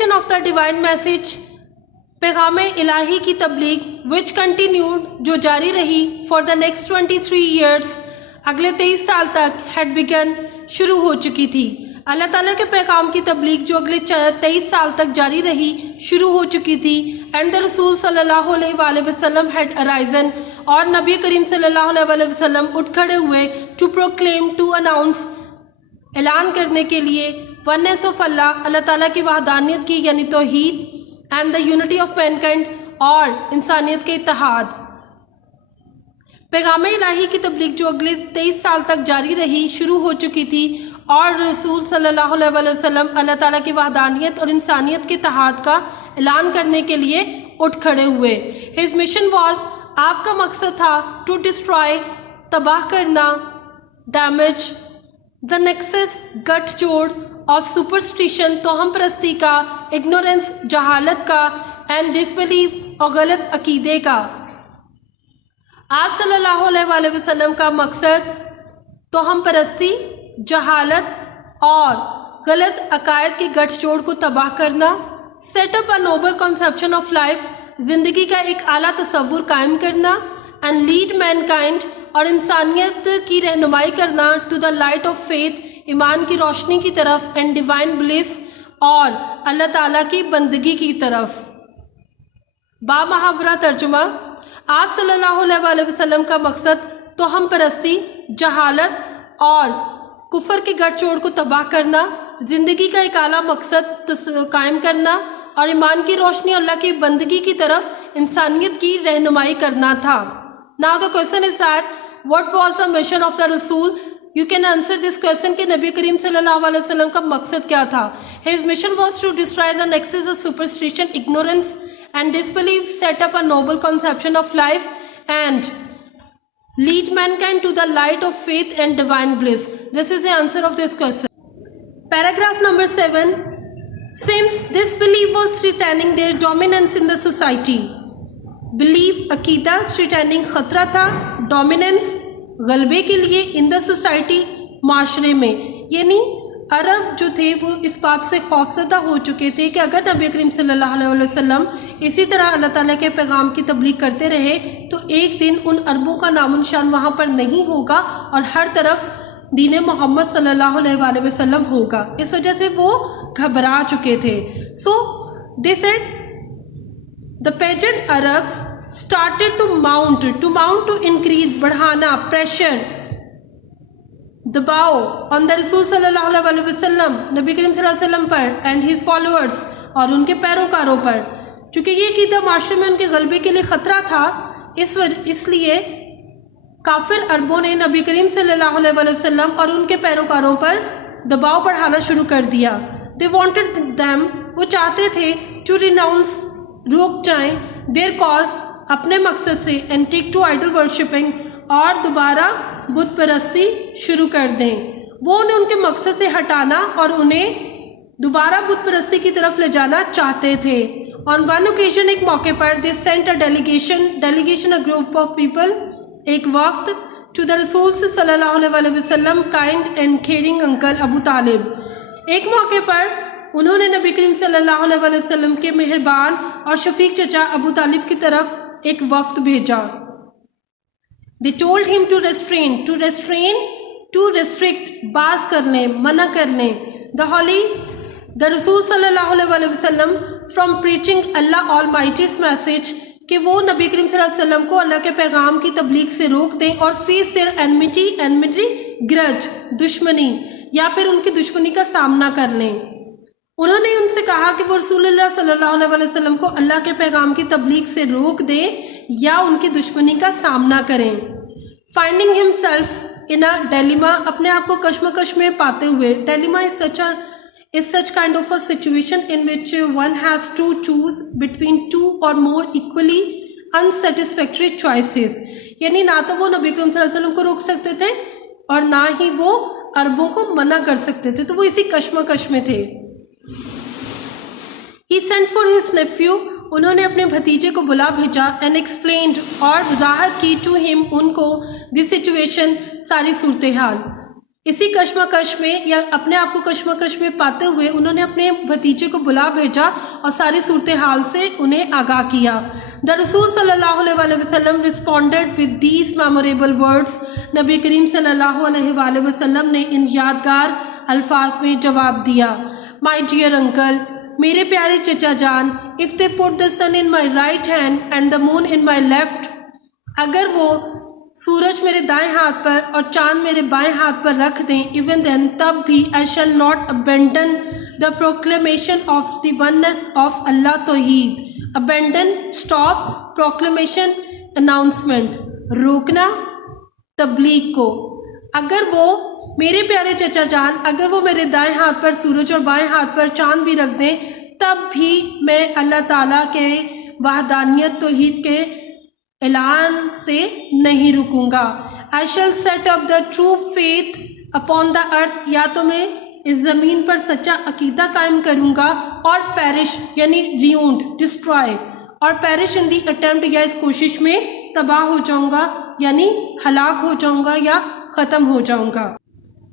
Propagation of the divine message, पैगाम इलाही की तबलीग, विच continued, जो जारी रही, फॉर द नेक्स्ट 23 ईयर्स, अगले 23 साल तक, हैड बिगन, शुरू हो चुकी थी। अल्लाह ताला के पैगाम की तबलीग जो अगले 23 साल तक जारी रही, शुरू हो चुकी थी। एंड द रसूल सल्लल्लाहु अलैहि वसल्लम हैड अराइजन, और नबी करीम सल्लल्लाहु अलैहि वसल्लम उठ खड़े हुए, टू प्रोक्लेम, टू अनाउंस, ऐलान करने के लिए, वननेस ऑफ अल्लाह, अल्लाह ताला की वहदानियत की यानी तौहीद, and the unity of mankind, और इंसानियत के इत्तेहाद। पैगाम इलाही की तबलीग जो अगले 23 साल तक जारी रही, शुरू हो चुकी थी, और रसूल सल्लल्लाहु अलैहि वसल्लम अल्लाह ताला की वहदानियत और इंसानियत के इत्तेहाद का ऐलान करने के लिए उठ खड़े हुए। हिज मिशन वॉज, आपका मकसद था, टू डिस्ट्रॉय, तबाह करना, डैमेज, द नेक्सस, गठजोड़, ऑफ सुपरस्टिशन, तोहम परस्ती का, इग्नोरेंस, जहालत का, एंड डिसबिलीव, और गलत अकीदे का। आप सल्लल्लाहु अलैहि वसल्लम का मकसद तोहम परस्ती, जहालत और गलत अकायद के गठजोड़ को तबाह करना, setup a noble conception of life, जिंदगी का एक आला तस्वुर कायम करना, एंड लीड मैनकाइंड, और इंसानियत की रहनुमाई करना, to the light of faith, ईमान की रोशनी की तरफ, एंड डिवाइन ब्लिस, और अल्लाह ताला की बंदगी की तरफ। बामहावरा तर्जुमा, आप सल्लल्लाहु अलैहि वसल्लम का मकसद तोहम परस्ती, जहालत और कुफर के गठजोड़ को तबाह करना, जिंदगी का एक आला मकसद कायम करना, और ईमान की रोशनी अल्लाह की बंदगी की तरफ इंसानियत की रहनुमाई करना था। Now the question is that what was the mission of the Rasul. You can answer this question कि नबी करीम सल्लल्लाहु अलैहि वसल्लम का मकसद क्या था। His mission was to destroy the nexus of superstition, ignorance and disbelief, set up a noble conception of life, and lead mankind to the light of faith and divine bliss. This is the answer of this question. Paragraph number 7. Since this belief was threatening their dominance in the society, belief अकीदा threatening खतरा था, dominance गलबे के लिए in the society माशरे में, यानी अरब जो थे वो इस बात से खौफजदा हो चुके थे कि अगर नबी करीम सल्लल्लाहु अलैहि वसल्लम इसी तरह अल्लाह ताला के पैगाम की तबलीग करते रहे तो एक दिन उन अरबों का नामो निशान वहाँ पर नहीं होगा और हर तरफ दीन मोहम्मद सल्लल्लाहु अलैहि वसल्लम होगा। इस वजह से वो घबरा चुके थे। So they said the pagan Arabs started to mount to increase, बढ़ाना, प्रेशर, दबाव ऑन द रसूल सल्लल्लाहु अलैहि वसल्लम, नबी करीम सल्लल्लाहु अलैहि वसल्लम पर, एंड हिज फॉलोअर्स, और उनके पैरोकारों पर। चूँकि ये कीदा माशरे में उनके गलबे के लिए ख़तरा था, इसलिए काफिर अरबों ने नबी करीम सल्लल्लाहु अलैहि वसल्लम और उनके पैरोकारों पर दबाव बढ़ाना शुरू कर दिया। दे वॉन्टेड दैम, वो चाहते थे, टू रिनाउंस, रुक जाएं, देयर कॉज, अपने मकसद से, and take to idol worshipping, और दोबारा बुत परस्ती शुरू कर दें। वो उन्हें उनके मकसद से हटाना और उन्हें दोबारा बुत परस्ती की तरफ ले जाना चाहते थे। ऑन वन ओकेजन, एक मौके पर, they sent a delegation, a group of people, एक वफ्द, टू द रसूल सल्लल्लाहु अलैहि वसल्लम kind and caring uncle Abu Talib. एक मौके पर उन्होंने नबी करीम सल्लल्लाहु अलैहि वसल्लम के मेहरबान और शफीक चचा अबू तालिब की तरफ एक वफ्द भेजा। They told him to restrain, to restrict, बाज करने, मना करने, the रसूल सल्लल्लाहु अलैहि वसल्लम from preaching Allah Almighty's message, कि वो नबी करीम सल्लल्लाहु अलैहि वसल्लम को अल्लाह के पैगाम की तबलीग से रोक दें और फेस देयर एनमिटी, ग्रज, दुश्मनी, या फिर उनकी दुश्मनी का सामना कर लें। उन्होंने उनसे कहा कि वो रसूलुल्लाह सल्लल्लाहु अलैहि वसल्लम को अल्लाह के पैगाम की तबलीग से रोक दें या उनकी दुश्मनी का सामना करें। Finding himself in a dilemma, अपने आप को कश्मकश में पाते हुए, dilemma is such kind of a situation in which one has to choose between two or more equally unsatisfactory choices, यानी ना तो वो नबी करीम सल्लल्लाहु अलैहि वसल्लम को रोक सकते थे और ना ही वो अरबों को मना कर सकते थे, तो वो इसी कश्मकश में थे। He sent for his nephew, उन्होंने अपने भतीजे को बुला भेजा, and explained, और वजाहत की, to him, उनको, the situation, सारी सूरत हाल। इसी कश्मकश में या अपने आप को कश्मकश में पाते हुए उन्होंने अपने भतीजे को बुला भेजा और सारी सूरत हाल से उन्हें आगाह किया। द रसूल सल्लल्लाहु अलैहि वसल्लम responded with these memorable words. नबी करीम सल्लल्लाहु अलैहि वसल्लम ने इन यादगार अल्फाज में जवाब दिया, माई डियर अंकल, मेरे प्यारे चचा जान, if they put the sun in my right hand and the moon in my left, अगर वो सूरज मेरे दाएं हाथ पर और चांद मेरे बाएं हाथ पर रख दें, इवन देन तब भी I shall not abandon the proclamation of the oneness of Allah तौहीद। अबेंडन, स्टॉप, प्रोक्लेमेशन, अनाउंसमेंट, रोकना, तबलीग को। अगर वो मेरे प्यारे चचा जान, अगर वो मेरे दाएं हाथ पर सूरज और बाएं हाथ पर चांद भी रख दें, तब भी मैं अल्लाह ताला के वहदानियत तौहीद के ऐलान से नहीं रुकूंगा। I shall set up the true faith upon the earth, या तो मैं इस ज़मीन पर सच्चा अकीदा कायम करूंगा, और पेरिश यानी रियूंड, डिस्ट्रॉय, और पेरिश इन दी अटेम्प्ट, या इस कोशिश में तबाह हो जाऊंगा यानी हलाक हो जाऊंगा या ख़त्म हो जाऊंगा।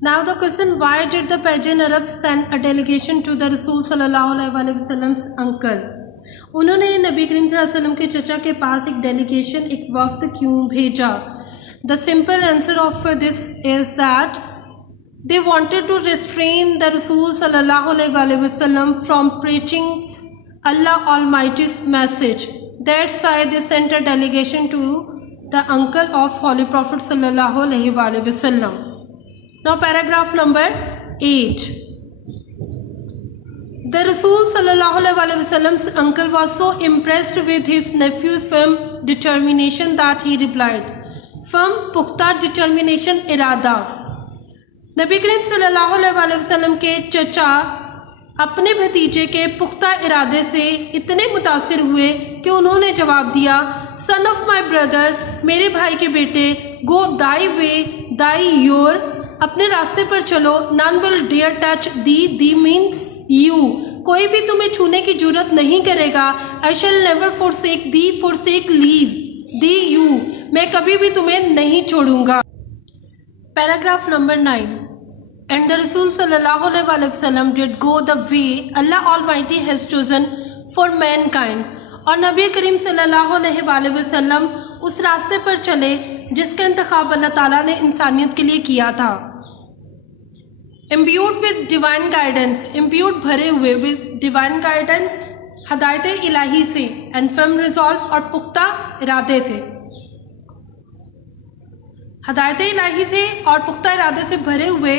Now the question, why did the pagan Arab send a delegation to the Rasul सल्लल्लाहु अलैहि वसल्लम अंकल। उन्होंने नबी करीम सल्लल्लाहु अलैहि वसल्लम के चचा के पास एक डेलीगेशन, एक वफ्द क्यों भेजा? The simple answer of this is that they wanted to restrain the Rasul सल्लल्लाहु अलैहि वसल्लम from preaching Allah almighty's message. That's why they sent a delegation to the uncle of holy prophet सल्लल्लाहु अलैहि वसल्लम। Now paragraph number 8। The Rasul sallallahu alaihi wasallam's uncle was so impressed with his nephew's firm determination that he replied, firm पुख्ता determination इरादा। नबी करीम सल्लल्लाहु अलैहि वसल्लम के चचा अपने भतीजे के पुख्ता इरादे से इतने मुतासिर हुए कि उन्होंने जवाब दिया, सन ऑफ माई ब्रदर, मेरे भाई के बेटे, गो दाई वे दाई योर, अपने रास्ते पर चलो, none will dare touch thee means you, कोई भी तुम्हें छूने की जरूरत नहीं करेगा। I shall never forsake thee, forsake leave thee you, मैं कभी भी तुम्हें नहीं छोड़ूंगा। Paragraph number 9। And the Rasul सल्लल्लाहु अलैहि वसल्लम did go the way Allah almighty has chosen for Mankind, और नबी करीम सल्लल्लाहु अलैहि वसल्लम उस रास्ते पर चले जिसका इंतखाब अल्लाह ताला ने इंसानियत के लिए किया था। Imbued with divine guidance, imbued भरे हुए विद डिवाइन गाइडेंस, हदायत इलाही से, एंड फर्म रिजॉल्व, और पुख्ता इरादे से, हदायत इलाही से और पुख्ता इरादे से भरे हुए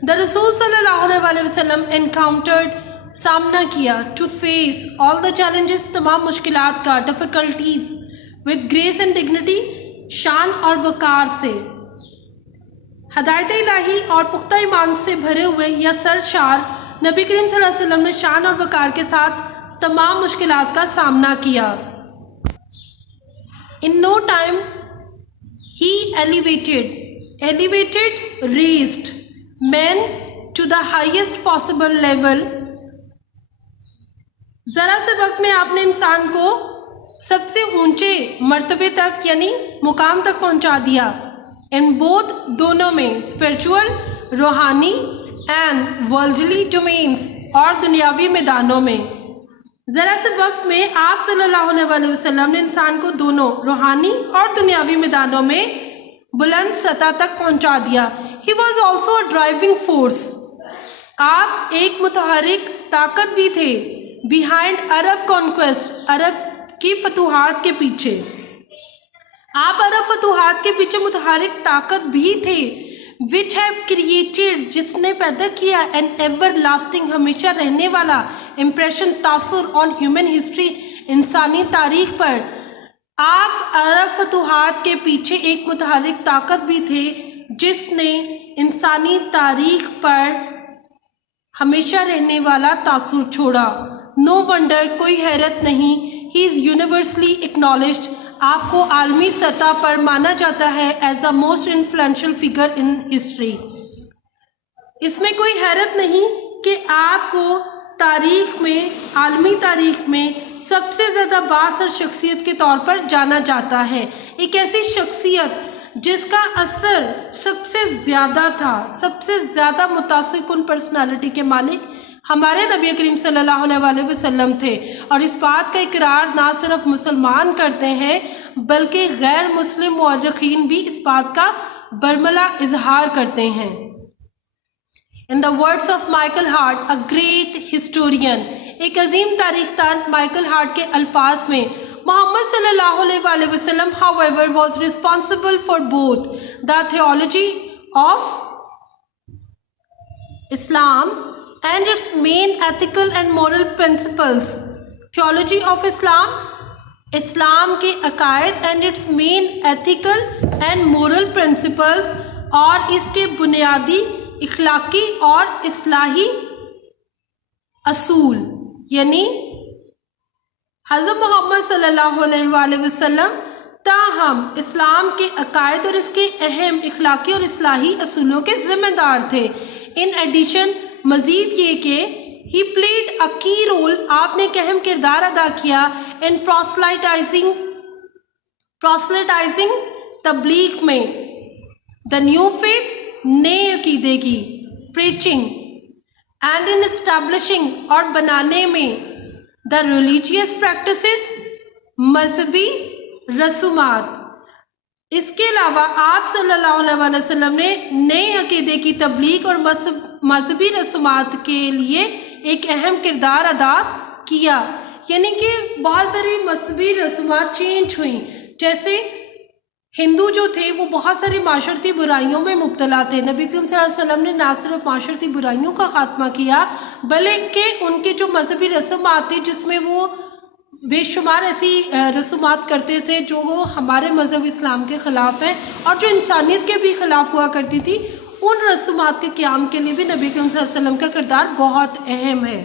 द रसूल सल्लल्लाहु अलैहि वसल्लम एनकाउंटर्ड, सामना किया, to face all the challenges, तमाम मुश्किलात का, difficulties, with grace and dignity, शान और वकार से। हदायत इलाही और पुख्ता ईमान से भरे हुए या सरशार नबी करीम सल्लल्लाहु अलैहि वसल्लम ने शान और वकार के साथ तमाम मुश्किलात का सामना किया। इन नो टाइम ही elevated, raised men to the highest possible level। ज़रा से वक्त में आपने इंसान को सबसे ऊंचे मर्तबे तक यानी मुकाम तक पहुंचा दिया। इन बोथ, दोनों में, स्पिरिचुअल, रूहानी, एंड वर्ल्डली डोमेन्स, और दुनियावी मैदानों में। ज़रा से वक्त में आप सल्लल्लाहु अलैहि वसल्लम ने इंसान को दोनों रूहानी और दुनियावी मैदानों में बुलंद सतह तक पहुंचा दिया। He was also a driving force, आप एक मुतहरिक ताकत भी थे। बिहाइंड अरब कॉन्क्वेस्ट, अरब की फतूहात के पीछे, आप अरब फतूहात के पीछे मुतहरिक ताकत भी थे। विच हैव क्रिएटेड, जिसने पैदा किया, एन एवर लास्टिंग, हमेशा रहने वाला, इम्प्रेशन, तासुर ऑन ह्यूमन हिस्ट्री, इंसानी तारीख पर। आप अरब फतूहात के पीछे एक मुतहरिक ताकत भी थे जिसने इंसानी तारीख पर हमेशा रहने वाला तासुर छोड़ा। नो वंडर, कोई हैरत नहीं, ही इज़ यूनिवर्सली एक्नॉलेज्ड, आपको आलमी सतह पर माना जाता है as the most influential figure in history. इसमें कोई हैरत नहीं कि आपको तारीख में, आलमी तारीख में सबसे ज़्यादा बाअसर शख्सियत के तौर पर जाना जाता है। एक ऐसी शख्सियत जिसका असर सबसे ज़्यादा था, सबसे ज़्यादा मुतासिर कुन पर्सनालिटी के मालिक हमारे नबी करीम सल्लल्लाहु अलैहि वसल्लम थे। और इस बात का इकरार ना सिर्फ मुसलमान करते हैं बल्कि गैर मुस्लिम मुअर्रिखीन भी इस बात का बरमला इजहार करते हैं। In the words of Michael Hart, a great historian, एक अजीम तारीखदान माइकल हार्ट के अल्फाज में, मोहम्मद सल्लल्लाहु अलैहि वसल्लम however was responsible for both the theology of Islam and its main ethical and moral principles. Theology of Islam, इस्लाम के अकायद and its main ethical and moral principles, और इसके बुनियादी इखलाकी और इस्लाही असूल, यानी हज़रत मोहम्मद सल्लल्लाहु अलैहि वसल्लम ताहम इस्लाम के अकायद और इसके अहम इखलाकी और इस्लाही असूलों के ज़िम्मेदार थे। इन एडिशन, मज़ीद ये कि ही प्लेड अ की रोल, आपने एक अहम किरदार अदा किया इन प्रोसलाइटाइजिंग तबलीग में, द न्यू फेथ, नए अकीदे की प्रीचिंग, एंड इन एस्टैब्लिशिंग, और बनाने में, द रिलीजियस प्रैक्टिसेस, मजहबी रसूमात। इसके अलावा आप सल्लल्लाहु अलैहि वसल्लम ने नए अकीदे की तबलीग और मजहबी रसूमात के लिए एक अहम किरदार अदा किया, यानी कि बहुत सारी मजहबी रसूमात चेंज हुई। जैसे हिंदू जो थे वो बहुत सारी माशरती बुराइयों में मुब्तला थे। नबी करीम सल्लल्लाहु अलैहि वसल्लम ने ना सिर्फ माशरती बुराइयों का खात्मा किया बल्कि उनके जो मजहबी रसूमात थी जिसमें वो बेशुमार ऐसी रसूमात करते थे जो वो हमारे मज़हब इस्लाम के ख़िलाफ़ हैं और जो इंसानियत के भी ख़िलाफ़ हुआ करती थी, उन रसूमात के क़याम के लिए भी नबी करीम सल्लल्लाहु अलैहि वसल्लम का किरदार बहुत अहम है।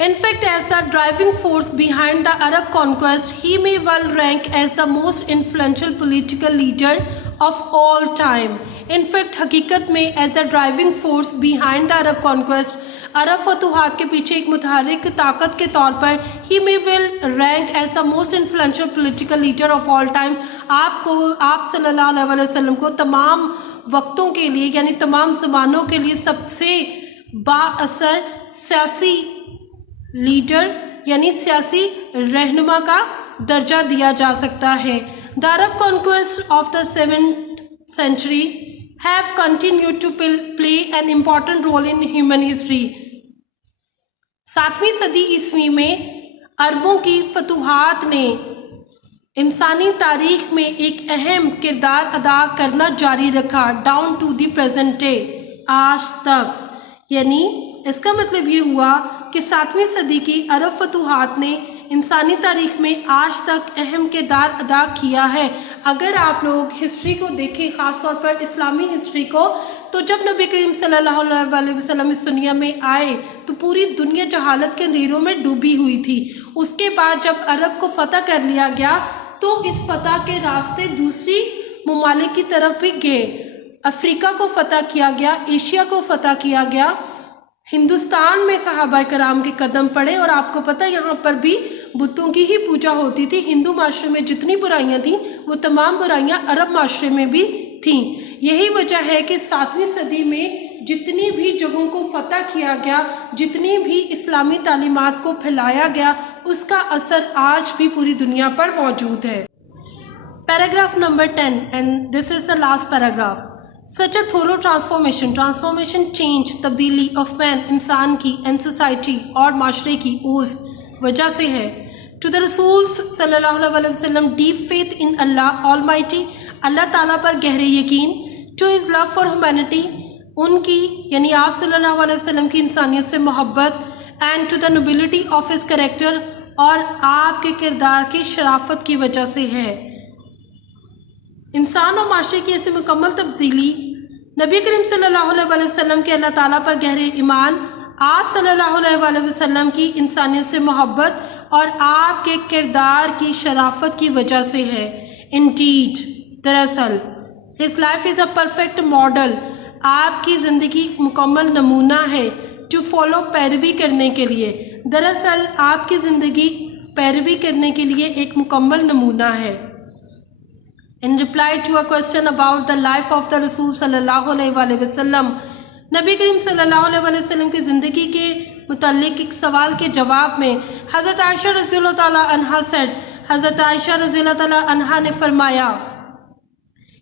In fact, as the driving force behind the Arab conquest, he may well rank as the most influential political leader of all time. In fact, हकीकत में as the driving force behind the Arab conquest, अरब फतूहात के पीछे एक मुतहरिक ताकत के तौर पर ही may will rank as the most influential political leader of all time, आप सल्लल्लाहु अलैहि वसल्लम को तमाम वक्तों के लिए यानी तमाम ज़मानों के लिए सबसे बाअसर सियासी लीडर यानी सियासी रहनुमा का दर्जा दिया जा सकता है। The Arab conquest of the 7th century have continued to play an important role in human history. 7वीं सदी ईस्वी में अरबों की फतूहात ने इंसानी तारीख में एक अहम किरदार अदा करना जारी रखा, down to the present day, आज तक। यानी इसका मतलब ये हुआ कि 7वीं सदी की अरब फतूहात ने इंसानी तारीख में आज तक अहम किरदार अदा किया है। अगर आप लोग हिस्ट्री को देखें, ख़ास तौर पर इस्लामी हिस्ट्री को, तो जब नबी करीम सल्लल्लाहु अलैहि वसल्लम इस दुनिया में आए तो पूरी दुनिया जहालत के अंधेरों में डूबी हुई थी। उसके बाद जब अरब को फ़तह कर लिया गया तो इस फ़तह के रास्ते दूसरी ममालिक की तरफ भी गए। अफ्रीका को फ़तह किया गया, एशिया को फ़तह किया गया, हिंदुस्तान में सहाबा कराम के कदम पड़े और आपको पता है यहाँ पर भी बुतों की ही पूजा होती थी। हिंदू माशरे में जितनी बुराइयाँ थीं वो तमाम बुराइयाँ अरब माशरे में भी थीं। यही वजह है कि 7वीं सदी में जितनी भी जगहों को फतह किया गया, जितनी भी इस्लामी तालीमात को फैलाया गया, उसका असर आज भी पूरी दुनिया पर मौजूद है। Paragraph number 10 and this is the last paragraph. Such a thorough transformation change, तब्दीली ऑफ मैन, इंसान की, एंड सोसाइटी और माशरे की उस वजह से है। टू द रसूल्स सल्लल्लाहु अलैहि वसल्लम deep faith in Allah almighty, Allah ताला पर गहरे यकीन। To his love for humanity, उनकी यानी आप सल्लल्लाहु अलैहि वसल्लम की इंसानियत से मोहब्बत। And to the nobility of his character, और आपके किरदार की शराफत की वजह से है। इंसान और माशरे की ऐसी मुकम्मल तब्दीली, नबी करीम सल्लल्लाहु अलैहि वसल्लम के अल्लाह ताला पर गहरे ईमान, आप सल्लल्लाहु अलैहि वसल्लम की इंसानियत से मोहब्बत और आपके किरदार की शराफत की वजह से है। इंडीड, दरअसल, his life is a perfect model, आपकी ज़िंदगी मुकम्मल नमूना है। टू फॉलो, पैरवी करने के लिए, दरअसल आपकी ज़िंदगी पैरवी करने के लिए एक मुकम्मल नमूना है। In reply to a question about the life of the Rasul sallallahu alaihi wasallam, नबी करीम सल्लल्लाहु अलैहि वसल्लम की ज़िंदगी के मुताल्लिक एक सवाल के जवाब में हज़रत आयशा रज़ियल्लाहु ताला अन्हा सेड, हज़रत आयशा रज़ियल्लाहु ताला अन्हा ने फरमाया,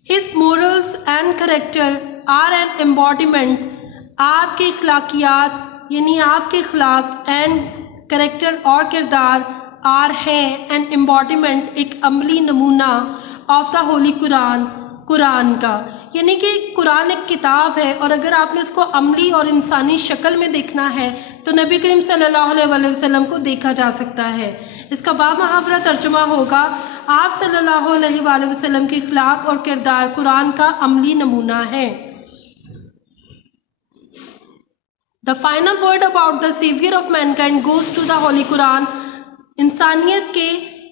His morals and character are an embodiment, आपके अखलाकियात यानी आपके अखलाक एंड करेक्टर और किरदार आर हैं एन एम्बॉडीमेंट एक अमली नमूना ऑफ द होली कुरान, कुरान का, यानी कि कुरान एक किताब है और अगर आपने इसको अमली और इंसानी शक्ल में देखना है तो नबी करीम सल्लल्लाहु अलैहि वसल्लम को देखा जा सकता है। इसका बामुहावरा तर्जुमा होगा, आप सल्लल्लाहु अलैहि वसल्लम के अखलाक और किरदार कुरान का अमली नमूना है। The final word about the savior of mankind goes to the holy Quran। इंसानियत के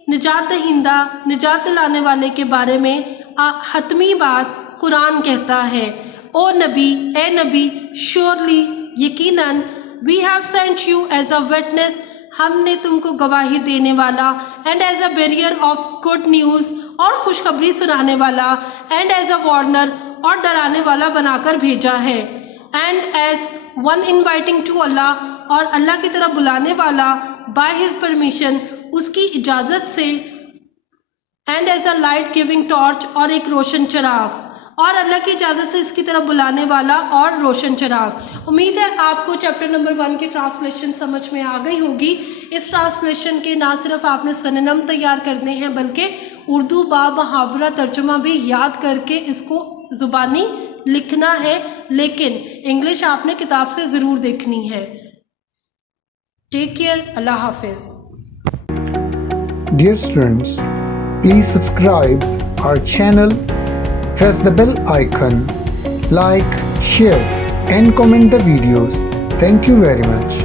निजात दहिंदा, निजात दिलाने वाले के बारे में हतमी बात कुरान कहता है, ओ नबी, ए नबी, श्योरली यकीनन, we have sent you as a witness, हमने तुमको गवाही देने वाला, and as a bearer of good news, और खुशखबरी सुनाने वाला, एंड एज अ वार्नर, और डराने वाला बनाकर भेजा है, and as one inviting to Allah, और अल्लाह की तरफ बुलाने वाला, बाय हिज परमिशन, उसकी इजाज़त से, and as a light giving torch, और एक रोशन चिराग, और अल्लाह की इजाज़त से इसकी तरफ बुलाने वाला और रोशन चिराग। उम्मीद है आपको चैप्टर नंबर 1 की ट्रांसलेशन समझ में आ गई होगी। इस ट्रांसलेशन के ना सिर्फ आपने सिनोनिम तैयार करने हैं बल्कि उर्दू बा मुहावरा तर्जुमा भी याद करके इसको ज़ुबानी लिखना है, लेकिन इंग्लिश आपने किताब से ज़रूर देखनी है। टेक केयर, अल्लाह हाफिज़। Dear students, please subscribe our channel, press the bell icon, like, share and comment the videos. Thank you very much.